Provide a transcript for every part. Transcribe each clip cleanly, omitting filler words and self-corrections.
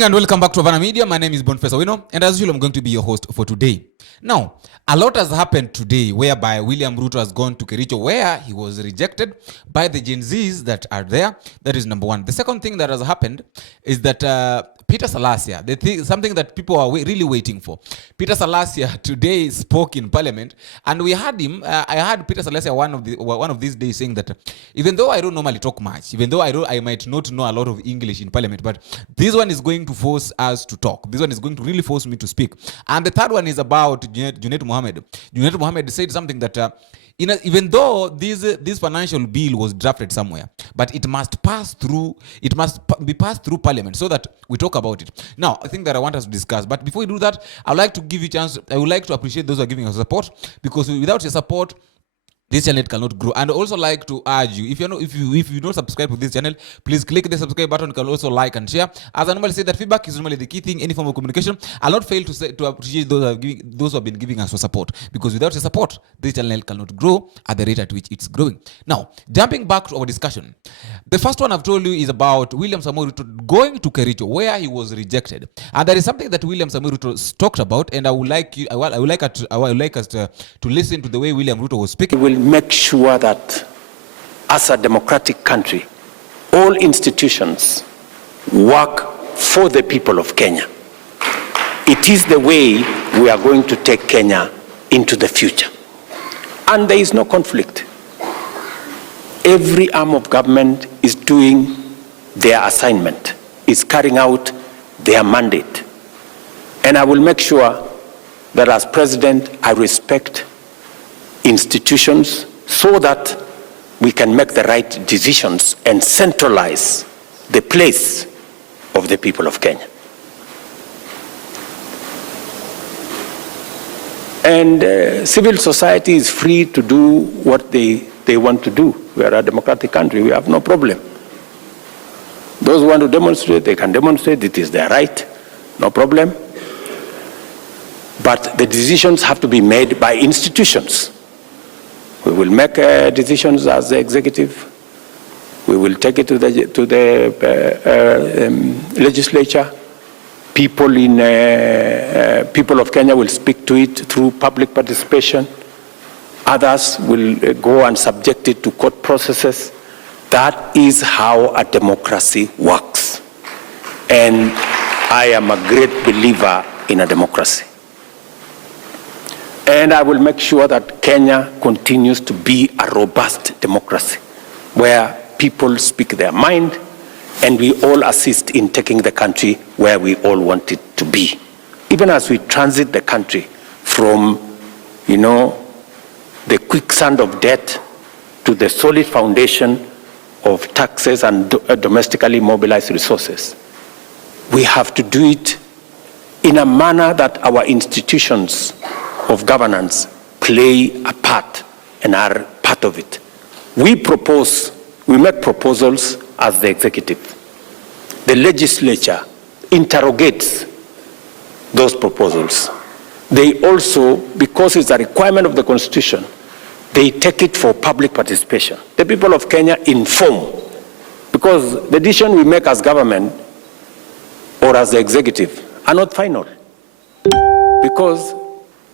evening and welcome back to Havana Media. My name is Boniface Awino, and as usual, I'm going to be your host for today. Now, a lot has happened today whereby William Ruto has gone to Kericho where he was rejected by the Gen Zs that are there. That is number one. The second thing that has happened is that Peter Salasya, something that people are really waiting for. Peter Salasya today spoke in Parliament, and we heard him. I heard Peter Salasya one of these days saying that even though I don't normally talk much, even though I might not know a lot of English in Parliament, but this one is going to force us to talk. This one is going to really force me to speak. And the third one is about Junet Muhammad. Junet Muhammad said something that even though this financial bill was drafted somewhere, but it must be passed through Parliament so that we talk about it. Now, I think that I want us to discuss. But before we do that, I would like to give you a chance. I would like to appreciate those who are giving us support, because without your support, this channel cannot grow. And I also like to urge you, if you don't subscribe to this channel, please click the subscribe button. You can also like and share. As I normally say, that feedback is normally the key thing, any form of communication. I'll not fail to appreciate those who have been giving us your support, because without your support, this channel cannot grow at the rate at which it's growing. Now, jumping back to our discussion, the first one I've told you is about William Samoei Ruto going to Kericho where he was rejected, and there is something that William Samoei Ruto talked about, and I would like us to listen to the way William Ruto was speaking. Make sure that as a democratic country, all institutions work for the people of Kenya. It is the way we are going to take Kenya into the future. And there is no conflict. Every arm of government is doing their assignment, is carrying out their mandate. And I will make sure that as president, I respect institutions so that we can make the right decisions and centralize the place of the people of Kenya. And civil society is free to do what they want to do. We are a democratic country. We have no problem. Those who want to demonstrate, they can demonstrate. It is their right. No problem. But the decisions have to be made by institutions. We will make decisions as the executive. We will take it to the legislature. People of Kenya will speak to it through public participation. Others will go and subject it to court processes. That is how a democracy works. And I am a great believer in a democracy. And I will make sure that Kenya continues to be a robust democracy where people speak their mind and we all assist in taking the country where we all want it to be. Even as we transit the country from, the quicksand of debt to the solid foundation of taxes and domestically mobilized resources, we have to do it in a manner that our institutions of governance play a part and are part of it. We make proposals as the executive. The legislature interrogates those proposals. They also, because it's a requirement of the Constitution, they take it for public participation. The people of Kenya inform, because the decision we make as government or as the executive are not final. Because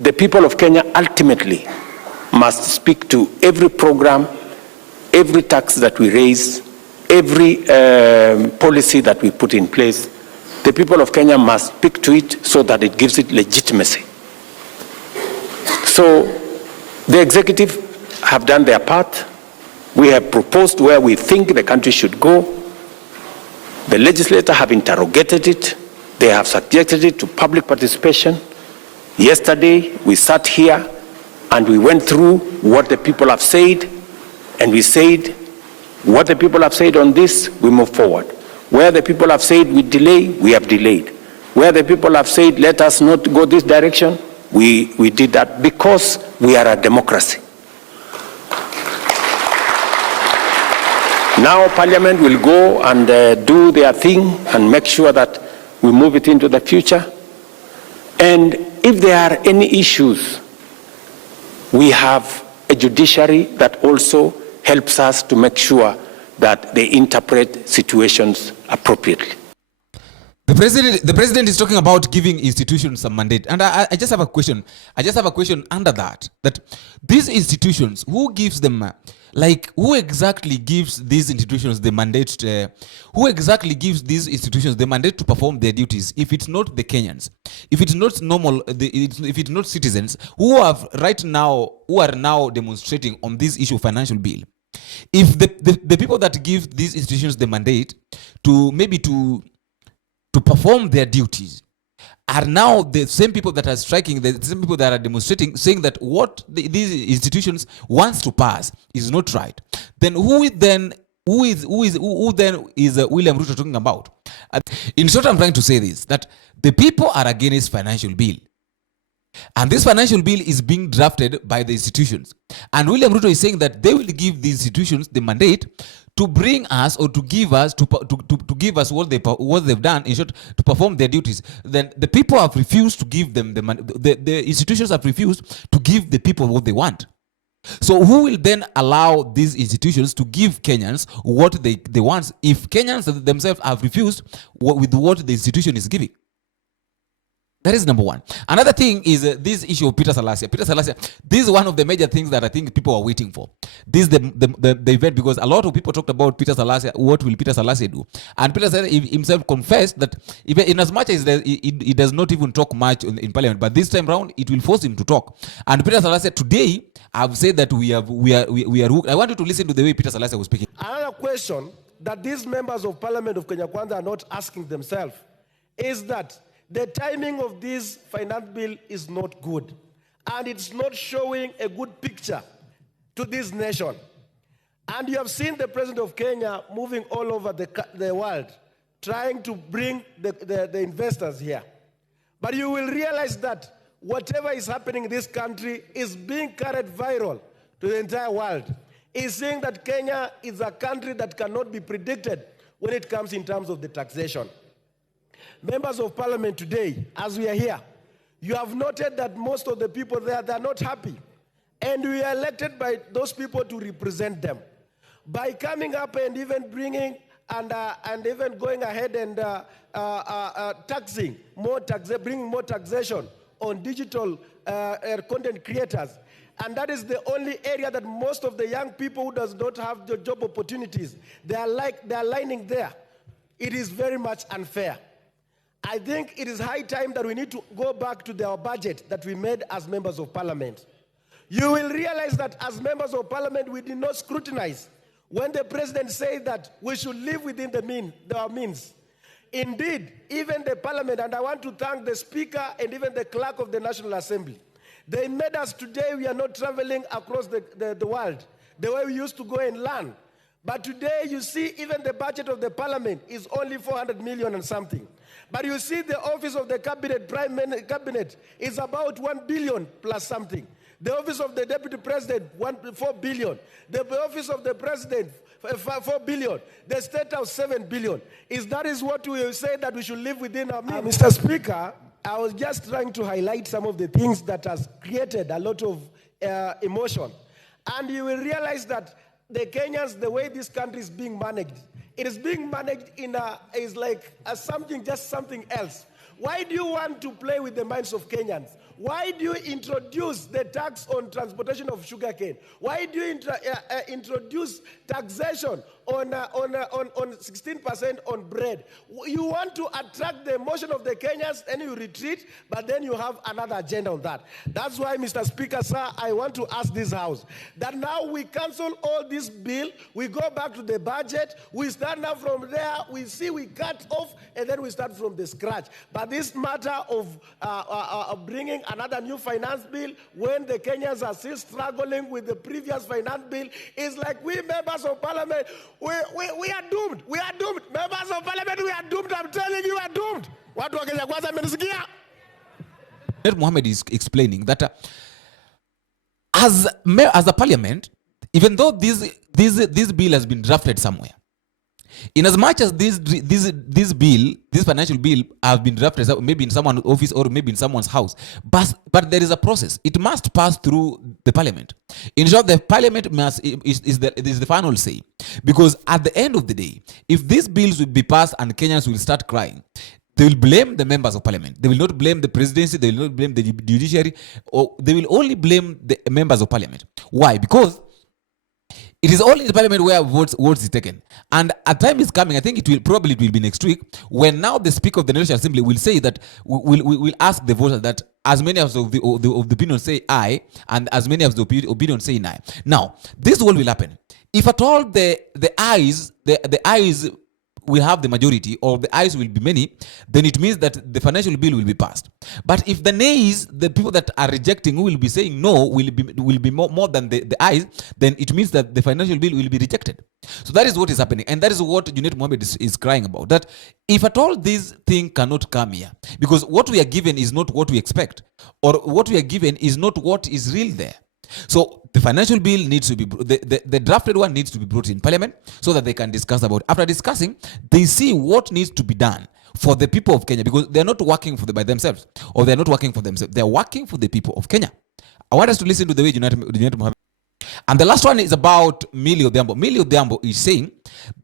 the people of Kenya ultimately must speak to every program, every tax that we raise, every policy that we put in place. The people of Kenya must speak to it so that it gives it legitimacy. So the executive have done their part. We have proposed where we think the country should go. The legislators have interrogated it. They have subjected it to public participation. Yesterday, we sat here and we went through what the people have said, and we said, what the people have said on this, we move forward. Where the people have said we delay, we have delayed. Where the people have said, let us not go this direction, we did that because we are a democracy. Now Parliament will go and do their thing and make sure that we move it into the future. And if there are any issues, we have a judiciary that also helps us to make sure that they interpret situations appropriately. The president is talking about giving institutions some mandate, and I just have a question. I just have a question under that. That these institutions, who gives them, who exactly gives these institutions the mandate? Who exactly gives these institutions the mandate to perform their duties? If it's not the Kenyans, if it's not if it's not citizens who are now demonstrating on this issue of financial bill. If the people that give these institutions the mandate to maybe to perform their duties are now the same people that are striking, the same people that are demonstrating, saying that what these institutions wants to pass is not right, then who then is William Ruto talking about? In short, I'm trying to say this, that the people are against financial bill. And this financial bill is being drafted by the institutions. And William Ruto is saying that they will give the institutions the mandate to bring us, or to give us give us what they've done, in short, to perform their duties. Then the people have refused to give them the institutions have refused to give the people what they want. So who will then allow these institutions to give Kenyans what they want if Kenyans themselves have refused with what the institution is giving? That is number one. Another thing is this issue of Peter Salasya. Peter Salasya, this is one of the major things that I think people are waiting for. This is the event, because a lot of people talked about Peter Salasya. What will Peter Salasya do? And Peter Salasya himself confessed that even in as much as he does not even talk much in Parliament, but this time round it will force him to talk. And Peter Salasya today, I've said that we are hooked. I want you to listen to the way Peter Salasya was speaking. Another question that these members of Parliament of Kenya Kwanza are not asking themselves is that the timing of this finance bill is not good, and it's not showing a good picture to this nation. And you have seen the president of Kenya moving all over the world, trying to bring the investors here. But you will realize that whatever is happening in this country is being carried viral to the entire world. Is saying that Kenya is a country that cannot be predicted when it comes in terms of the taxation. Members of Parliament today, as we are here, you have noted that most of the people there, they are not happy. And we are elected by those people to represent them. By coming up and even bringing and even going ahead and bringing more taxation on digital content creators. And that is the only area that most of the young people who does not have the job opportunities, they are lining there. It is very much unfair. I think it is high time that we need to go back to our budget that we made as members of Parliament. You will realize that as members of Parliament, we did not scrutinize when the president said that we should live within our means. Indeed, even the Parliament, and I want to thank the Speaker and even the Clerk of the National Assembly, they made us today, we are not traveling across the world the way we used to go and learn. But today, you see, even the budget of the Parliament is only 400 million and something. But you see the office of the cabinet is about 1 billion plus something. The office of the deputy president, 4 billion. The office of the president, 4 billion. The state house, 7 billion. That is what we say that we should live within our means. Mr. Speaker, I was just trying to highlight some of the things that has created a lot of emotion. And you will realize that the Kenyans, the way this country is being managed, it is being managed something else. Why do you want to play with the minds of Kenyans? Why do you introduce the tax on transportation of sugarcane? Why do you introduce taxation on 16% on bread? You want to attract the emotion of the Kenyans and you retreat, but then you have another agenda on that. That's why, Mr. Speaker, sir, I want to ask this House that now we cancel all this bill, we go back to the budget, we start now from there, we cut off, and then we start from the scratch. But this matter of bringing another new finance bill when the Kenyans are still struggling with the previous finance bill is like we members of Parliament, we are doomed. We are doomed. Members of Parliament, we are doomed. I'm telling you, we are doomed. Watu wa Kenya Kwanza mmenisikia? Junet Muhammad is explaining that as a Parliament, even though this bill has been drafted somewhere, in as much as this financial bill have been drafted maybe in someone's office or maybe in someone's house, but there is a process. It must pass through the Parliament. In short, the Parliament is the final say, because at the end of the day, if these bills will be passed and Kenyans will start crying, They will blame the members of parliament. They will not blame the presidency. They will not blame the judiciary. Or they will only blame the members of parliament. Why? Because it is only in the parliament where votes is taken. And a time is coming, I think it will be next week, when now the Speaker of the National Assembly will say that, we'll ask the voters that as many of the opinion say aye, and as many of the opinion say nay. Now, this will happen. If at all the ayes will have the majority, or the ayes will be many, then it means that the financial bill will be passed. But if the nays, the people that are rejecting, who will be saying no, will be more than the ayes, then it means that the financial bill will be rejected. So that is what is happening, and that is what Junet Muhammad is crying about. That if at all this thing cannot come here, because what we are given is not what we expect, or what we are given is not what is real there. So the financial bill needs to be, the drafted one needs to be brought in parliament so that they can discuss about it. After discussing, they see what needs to be done for the people of Kenya, because they're not working by themselves, or they're not working for themselves. They're working for the people of Kenya. I want us to listen to the way Junet Muhammad. And the last one is about Millie Odhiambo. Millie Odhiambo is saying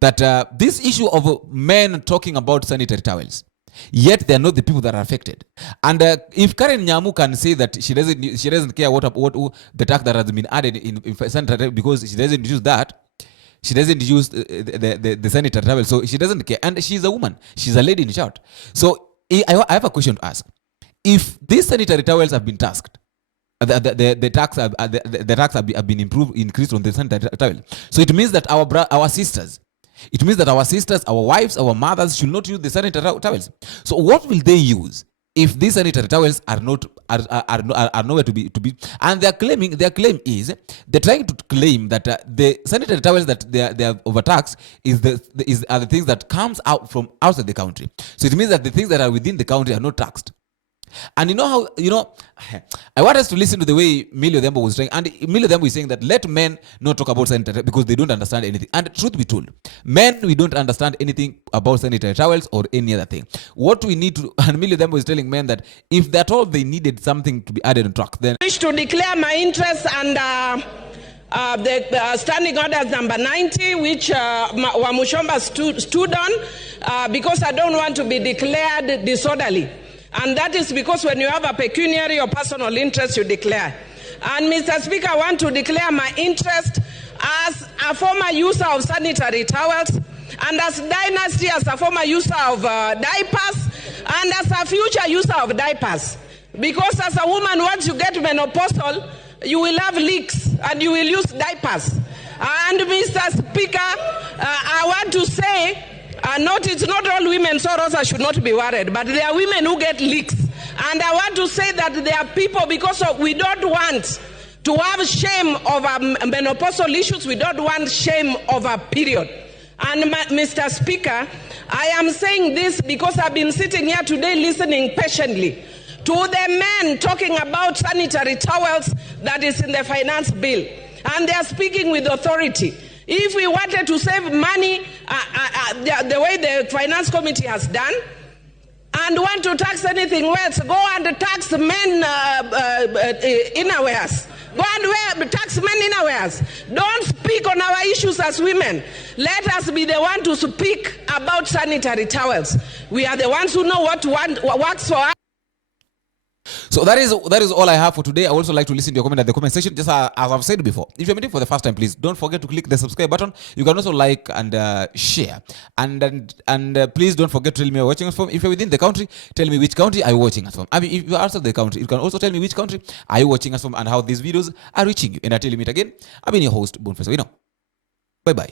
that this issue of men talking about sanitary towels, yet they are not the people that are affected. And if Karen Nyamu can say that she doesn't care what the tax that has been added in sanitary, because she doesn't use that, she doesn't use the sanitary towel, so she doesn't care. And she's a woman, she's a lady in short. So I have a question to ask. If these sanitary towels have been taxed, the tax have been increased on the sanitary towel, so it means that our sisters, our wives, our mothers should not use the sanitary towels. So what will they use if these sanitary towels are nowhere to be? And their claim is, they're trying to claim that the sanitary towels that they have overtaxed are the things that comes out from outside the country. So it means that the things that are within the country are not taxed. And I want us to listen to the way Millie Odhiambo was saying. And Millie Odhiambo is saying that let men not talk about sanitary because they don't understand anything. And truth be told, men, we don't understand anything about sanitary towels or any other thing. What we need to, and Millie Odhiambo is telling men that if they're told they needed something to be added on track, then I wish to declare my interest under the standing orders number 90, which Wamuchomba stood on, because I don't want to be declared disorderly. And that is because when you have a pecuniary or personal interest, you declare. And Mr. Speaker, I want to declare my interest as a former user of sanitary towels, and as Dynasty as a former user of diapers, and as a future user of diapers. Because as a woman, once you get menopausal, you will have leaks and you will use diapers. And Mr. Speaker, I want to say, it's not all women, so Rosa should not be worried, but there are women who get leaks. And I want to say that there are people, because we don't want to have shame over menopausal issues, we don't want shame over period. And Mr. Speaker, I am saying this because I've been sitting here today listening patiently to the men talking about sanitary towels that is in the finance bill. And they are speaking with authority. If we wanted to save money the way the finance committee has done, and want to tax anything else, go and tax men innerwears. Go and tax men innerwears. Don't speak on our issues as women. Let us be the one to speak about sanitary towels. We are the ones who know what works for us. So that is all I have for today. I also like to listen to your comment at the comment section. Just as I've said before, if you're meeting for the first time, please don't forget to click the subscribe button. You can also like and share, and please don't forget to tell me you're watching us from. If you're within the country, tell me which country are you watching us from. I mean, if you're outside the country, you can also tell me which country are you watching us from and how these videos are reaching you. And until you meet again, I've been your host, Bonfesa. Bye bye.